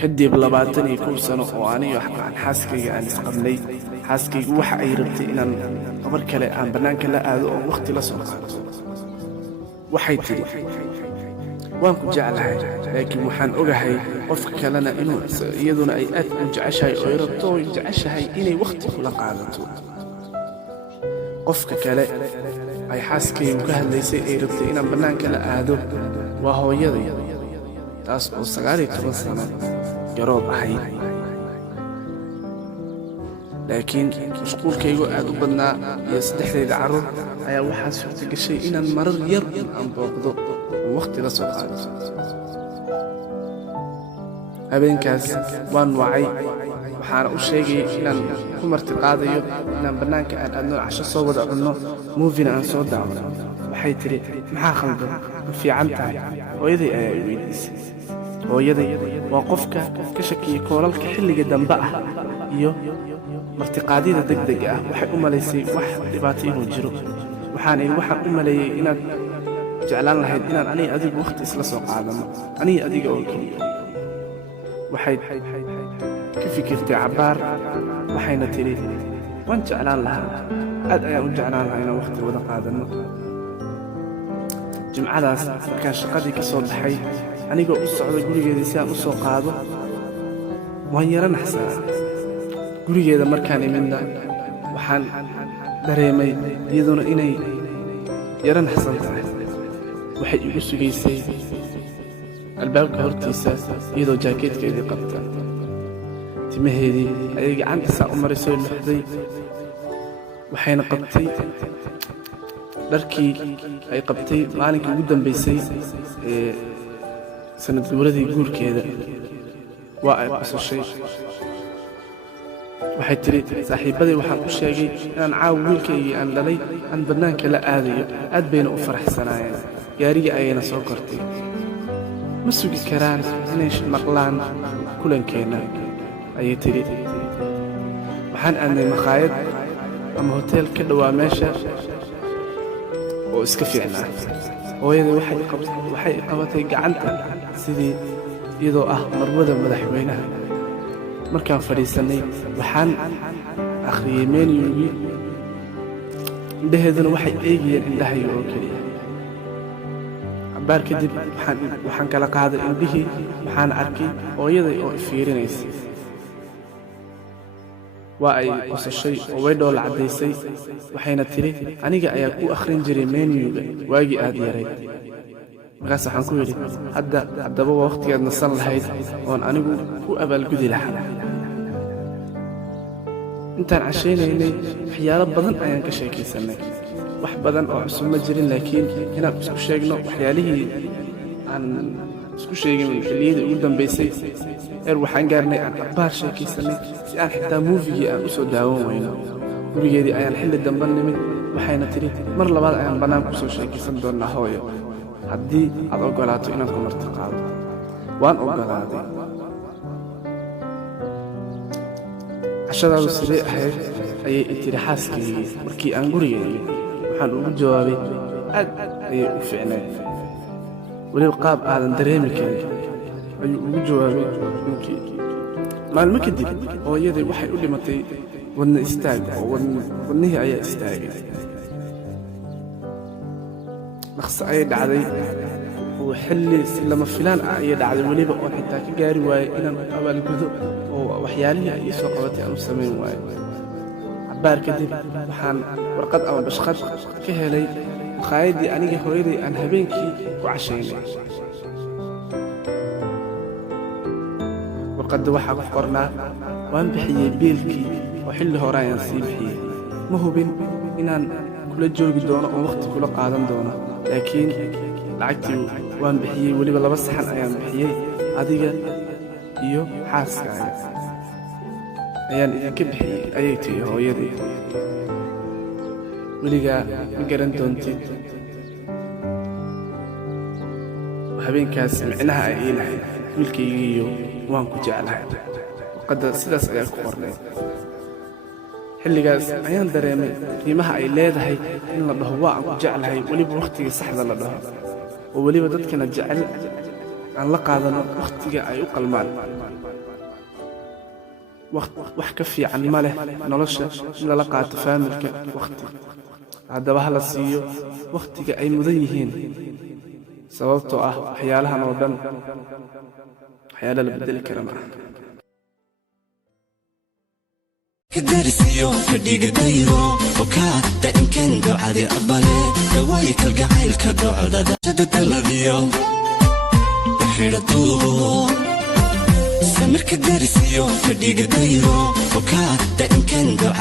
kadib 21 sano oo aniga aan xaaskayga aan isqabnay, xaaskaygu waxa ay rabtay inaan gabar kale aan bannaanka la aado oo waqti la soo qaato. waxay tidhi waan ku jeclahay, laakiin waxaan ogahay qofka kalena inuu iyaduna ay aad u jeceshahay oo ay rabto oo jeceshahay inay waqti kula qaadato. qofka kale ay xaaskaygu ka hadlaysay ay rabtay inaan bannaanka la aado waa hooyaday, taas oo 19 sano garoob ahayd. laakiin mashquulkaygu aad u badnaa iyo 3 carruur ayaa waxaa suurta gashay inaan marar yar aan booqdo oo waqti la soo qaado. habeenkaas waan wacay, waxaana u sheegay inaan ku martiqaadayo inaan bannaanka aan aadno casho soo wada cunno, muufina aan soo daawano. waxay tidhi maxaa khaldan, ma fiican tahay? hooyaday ayaa i weydiisay. hooyaday waa qofka ka shakiya koolalka xilliga dambe ah iyo martiqaadyada degdega ah. waxay u malaysay wax dhibaato inuu jiro. waxaan u maleeyey inaad jeclaan lahayd inaan aniga adigu waqti isla soo qaadano, aniga adiga oo keliya. waxay ka fikirtay cabbaar, waxayna tidhi waan jeclaan lahaa, aad ayaan u jeclaan lahaa inaan waqti wada qaadanno. jimcadaas markaan shaqadii ka soo baxay anigoo u socda gurigeedii si aan u soo qaado, waan yara naxsanaa. gurigeeda markaan imidna waxaan dareemay iyaduna inay yara naxsan tahay. waxay igu sugaysay albaabka hortiisa iyadoo jaakeedkeedii qabta. timaheedii ayay gacanta saa u marisay luxday, waxayna qabtay dharkii ay qabtay maalinkii ugu dambaysay ee sanad guuradii guurkeeda. waa ay qososhay. waxay tidhi saaxiibbaday waxaan u sheegay inaan caawa wiilkaygii aan dhalay aan bannaanka la aadayo, aad bayna u faraxsanaayeen. gaarigii ayayna soo kortay. ma sugi karaan inay maqlaan kulankeenna, ayay tidhi. waxaan aadnay makhaayad ama hoteel ka dhowaa meesha oo iska fiicnaa. hooyaday waxay qabatay gacanta sidii iyadoo ah marwada madaxweynaha. markaan fadhiisannay waxaan akhriyey meeniyugii, indhaheeduna waxay eegayeen indhahayga oo keliya. cabbaar kadib waxaan kala qaaday indhihii, waxaana arkay hooyaday oo i fiirinaysa. waa ay qosashay oo way dhoola caddaysay. waxayna tidhi aniga ayaa ku akhrin jiray meeniyuga waagii aad yarayd. markaas waxaan ku yidhi haddaba waa wakhtigaad nasan lahayd oon anigu ku abaalgudi lahaa. intaan cashaynaynay waxyaalo badan ayaan ka sheekaysannay. wax badan oo cusub ma jirin, laakiin inaan isku sheegno waxyaalihii aan isku sheegin xilliyadii ugu dambaysay. waxaan gaarnay aan cabbaar sheekaysannay si aan xitaa muufigii aan u soo daawan weyno. gurigeedii ayaan xilli dambe nimid. waxayna tidhi mar labaad ayaan bannaan ku soo sheekaysan doonnaa hooyo, haddii aad oggolaato inaan ku martiqaado. waan oggolaaday. cashadaadu sidee ahayd ayay i tidhi xaaskaygii markii aan gurigeedii. waxaan ugu jawaabay aad ayay u fiicnayd, weliba qaab aadan dareemi karin ayuu ugu jawaabay ninkii. maalmo kadib hooyaday waxay u dhimatay wadna istaag oo wadnihii ayaa istaagay. dhaqso ayay dhacday oo xilli si lama filaan ah ayay dhacday, weliba oon xitaa ka gaari waayey inaan u abaalgudo oo waxyaalihii ay ii soo qabatay aan u samayn waayo. cabbaar kadib waxaan warqad ama bashqad ka helay makhaayadii aniga hooyaday aan habeenkii ku cashaynay. warqadda waxaa ku qornaa waan bixiyey biilkii oo xilli hore ayaan sii bixiyey. ma hubin inaan kula joogi doono oo wakhti kula qaadan doono, laakiin lacagtii waan bixiyey. weliba 2 saxan ayaan bixiyey. adiga iyo xaaskaaga ayaan idinka bixiyey, ayay tihi hooyaday. weligaa ma garan doontid habeenkaas micnaha ay ii lahayd. wiilkaygiiyo waan ku jeclahay. warqadda sidaas ayaa ku qornay. xilligaas ayaan dareemay qiimaha ay leedahay in la dhaho waa aan ku jeclahay, weliba wakhtiga saxda la dhaho, oo weliba dadkana jecel aan la qaadano wakhtiga ay u qalmaan. wax ka fiican ma leh nolosha in lala qaato faamilka waqti. haddaba hala siiyo waqtiga ay mudan yihiin, sababtoo ah waxyaalahan oo dhan waxyaala la bedeli kara ma aha. كدرسيو كديق دايرو وكاتا إن كان قعدي أبالي دوايك القعيل كدعودة شدد اللذيو وحيرتو سمر كدرسيو كديق دايرو وكاتا إن كان قعدي